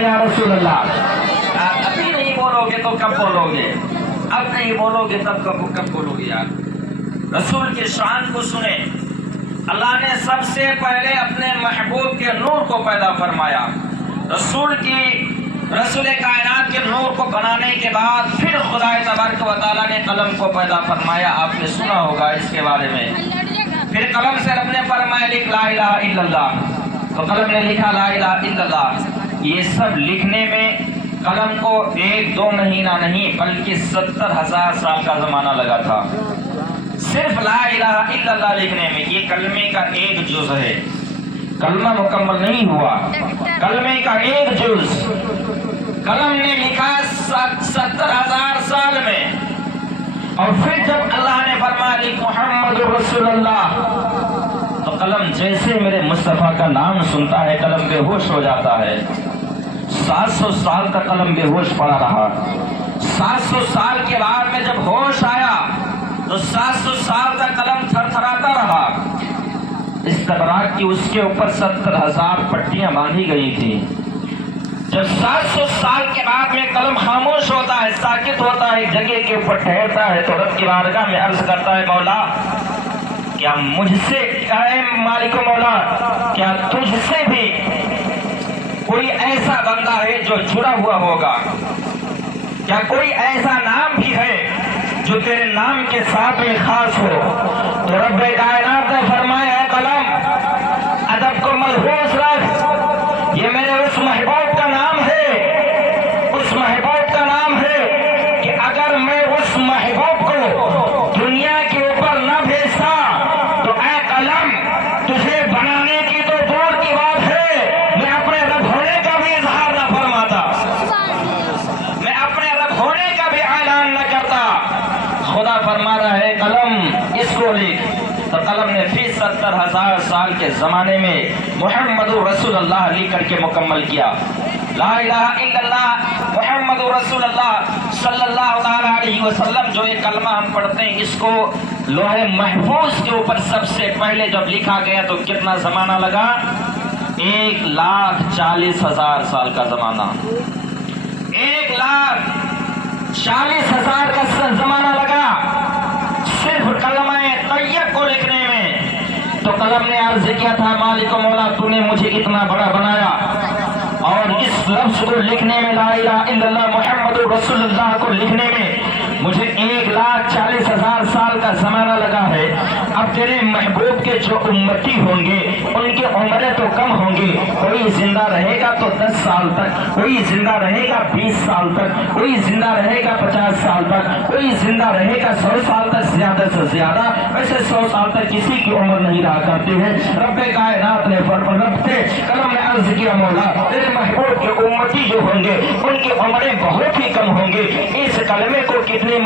या रसूल अल्लाह। अभी नहीं बोलोगे तो कब बोलोगे? अब नहीं बोलोगे तब कब बोलोगे यार? रसूल की शान को सुने। अल्लाह ने सबसे पहले अपने महबूब के नूर को पैदा फरमाया। रसूल कायनात के नूर को बनाने के बाद फिर खुदा तबारक व तआला ने कलम को पैदा फरमाया। आपने सुना होगा इसके बारे में। फिर कलम से रब ने फरमाया लिख ला इलाहा इल्लल्लाह, तो कलम ने लिखा ला इलाहा इल्लल्लाह। ये सब लिखने में कलम को 1-2 महीना नहीं बल्कि 70,000 साल का जमाना लगा था, सिर्फ ला इलाहा इल्लल्लाह लिखने में। ये कलमे का एक जुज है, कलमा मुकम्मल नहीं हुआ, कलमे का एक जुज कलम ने लिखा 70,000 साल में। और फिर जब अल्लाह ने फरमाया लिख मुहम्मद रसूलुल्लाह, तो कलम जैसे मेरे मुस्तफा का नाम सुनता है कलम बेहोश हो जाता है। 700 साल तक कलम बेहोश पड़ा रहा। 700 साल के बाद में जब होश आया तो 700 साल तक कलम थरथराता रहा। इस तबराक की उसके ऊपर 70,000 पट्टियां बांधी गई थी। जब 700 साल के बाद में कलम खामोश होता है, साकित होता है, एक जगह के ऊपर ठहरता है, तो रब की बारगाह में अर्ज करता है मौला क्या मुझसे, मालिक मौला क्या तुझसे भी कोई ऐसा बंदा है जो जुड़ा हुआ होगा? क्या कोई ऐसा नाम भी है जो तेरे नाम के साथ में खास हो? तो रब कायनात ने फरमाया है कलम अदब को मलहूस रख, ये मेरे उस महबूब का नाम है, उस महबूब का नाम है कि अगर मैं उस महबूब को दुनिया के ऊपर न भेजता तो ऐ कलम तुझे बनाने की तो दूर की बात है, मैं अपने रब होने का भी इजहार न फरमाता, मैं अपने रब होने का भी ऐलान न करता। खुदा फरमा रहा है कलम इसको लिख। तो कलम ने फिर 70,000 साल के जमाने में मुहम्मदुर रसूलुल्लाह लिख करके मुकम्मल किया। ला इलाहा इल्लल्लाह मुहम्मदुर रसूलुल्लाह सल्लल्लाहु अलैहि वसल्लम, जो ये कलमा हम पढ़ते हैं, इसको लोहे महफूज के ऊपर सबसे पहले जब लिखा गया तो कितना जमाना लगा? 1,40,000 साल का जमाना, 1,40,000 का जमाना लगा सिर्फ कलमाए तैयब को लिखने में। तो कलम ने अर्ज किया था मालिक मौला तूने मुझे इतना बड़ा बनाया और इस लफ्ज को लिखने में ला इलाहा इल्लल्लाह मुहम्मदुर रसूलुल्लाह को लिखने में मुझे 1,40,000 साल का जमाना लगा है। अब तेरे महबूब के जो उम्मती होंगे उनकी उम्रें तो कम होंगी, कोई जिंदा रहेगा तो 10 साल तक, कोई जिंदा रहेगा 20 साल तक, कोई जिंदा रहेगा 50 साल तक, कोई जिंदा रहेगा 100 साल तक, ज्यादा से ज्यादा वैसे 100 साल तक किसी की उम्र नहीं रहा करती है। रब कायनात ने कलम ने अर्ज किया मौला तेरे महबूब के उम्मती जो होंगे उनकी उम्रें बहुत ही कम होंगी। इस कलमे को कितनी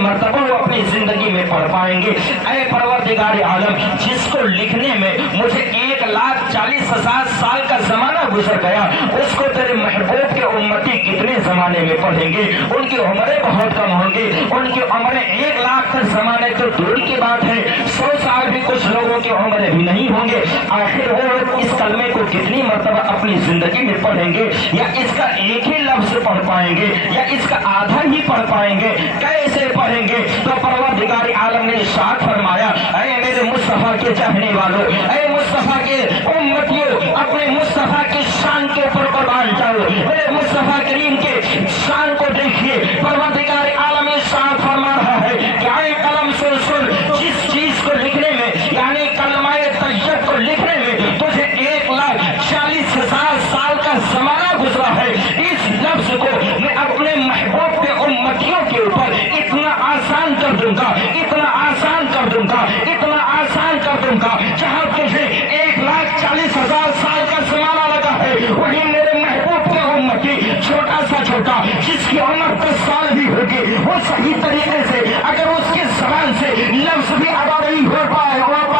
मर्तबा वो अपनी जिंदगी में पढ़ पाएंगे? ऐ परवरदिगार आलम, जिसको लिखने में मुझे 1,40,000 साल का जमाना गुजर गया, उसको तेरे महबूब के उम्मती कितने जमाने में पढ़ेंगे? उनकी उम्रें बहुत कम होंगी, उनकी उम्रें 1 लाख तक जमाने तो दूर की बात है, 100 साल भी कुछ लोगों की उम्रें भी नहीं होंगे। आखिर वो इस कलमे को कितनी मर्तबा अपनी जिंदगी में पढ़ेंगे? या इसका एक ही लफ्ज पढ़ पाएंगे या इसका आधा ही पढ़ पाएंगे? कैसे पढ़ेंगे? तो परवरदिगार आलम ने इरशाद फरमाया ऐ मेरे मुस्तफा के चाहने वालों, ऐ मुस्तफा के उम्मतियों, अपने मुस्तफा की शान के ऊपर कुर्बान जाओ, मेरे मुस्तफा करीम के शान को देखिए। परवरदिगार आलम इरशाद फरमा रहा है कि ऐ कलम सुन, जिस चीज को लिखने में यानी कलमाए तैयब को लिखने में तुझे 1,40,000 साल का जमाना गुजरा है, इस लफ्ज को मैं अपने महबूब के उम्मतियों के ऊपर इतना आसान कर दूंगा, इतना आसान कर दूंगा, इतना आसान कर दूंगा। जहां तुझे 1,40,000 साल का जमाना लगा है, वही मेरे महबूब के उम्मती छोटा सा छोटा जिसकी उम्र 10 साल भी होगी, वो सही तरीके से अगर उसकी जबान से लफ्ज भी अदा नहीं हो पा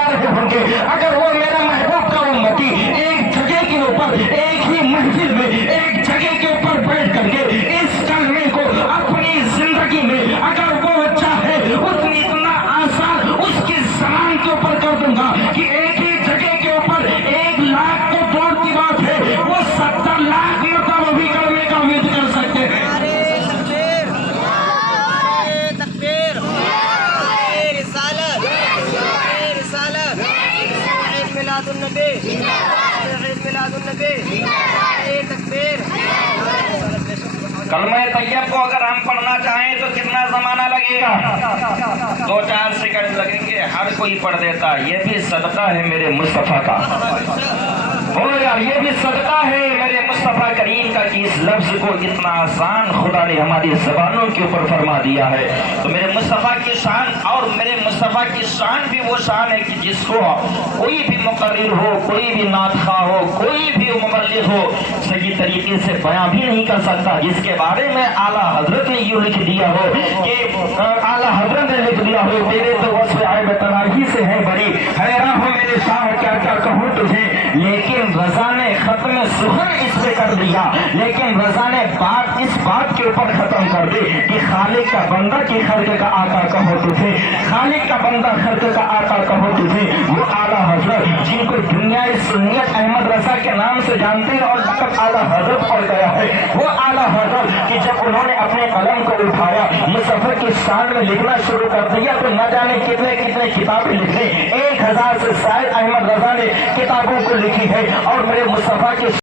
रहे होंगे, अगर वो मेरा महबूब का उम्मती एक जगह के ऊपर एक ही महफिल में एक जगह के ऊपर बैठ करके इस कलमे को अपनी जिंदगी में अगर वो चाहे उतनी इतना आसान उसकी जबान के ऊपर कर दूंगा कि एक ही जगह के ऊपर 1 लाख तो दूर की बात है, वो 70 लाख मतलब भी کلمہ طیب کو اگر ہم پڑھنا چاہیں تو کتنا زمانہ لگے گا؟ 2-4 سیکنڈ لگیں گے، ہر کوئی پڑھ دیتا۔ یہ بھی صدقہ ہے میرے مصطفیٰ کا، بولو یار یہ بھی صدقہ ہے میرے مصطفیٰ کریم کا کہ اس لفظ کو اتنا آسان خدا نے ہماری زبانوں کے اوپر فرما دیا ہے۔ تو میرے مصطفیٰ کی شان، اور میرے مصطفیٰ کی شان بھی وہ شان ہے کہ جس کو کوئی بھی مقرر ہو، کوئی بھی نعت خواہ ہو، کوئی بھی مبلغ ہو صحیح طریقے سے بیان بھی نہیں کر سکتا، جس کے بارے میں اعلیٰ حضرت نے یوں لکھ دیا ہو کہ اعلیٰ حضرت نے لکھ دیا ہو تیرے تو وصف عیب تناہی سے ہے بری، حیران ہو میرے شاہ کیا کیا کہوں تجھے، لیکن رضا نے ختم سخن اس پہ کر دیا، لیکن رضا نے بات اس بات کے اوپر ختم کر دی کہ خالق کا بندہ کی خلق کا آقا کہو تجھے، خالق کا بندہ خلق کا آقا کہو تجھے۔ وہ اعلیٰ حضرت جن کو دنیا سنیت احمد رضا کے نام سے جانتے ہیں اور لقب اعلیٰ حضرت پڑ گیا ہے، وہ اعلیٰ حضرت کہ جب انہوں نے اپنے قلم کو اٹھایا مصطفیٰ کی شان میں لکھنا شروع کر دیا تو نہ جانے کتنے کتنے کتابیں لکھ لی، 1000 سے زائد احمد رضا نے کتابوں کو لکھی ہے، اور میرے مصطفیٰ کے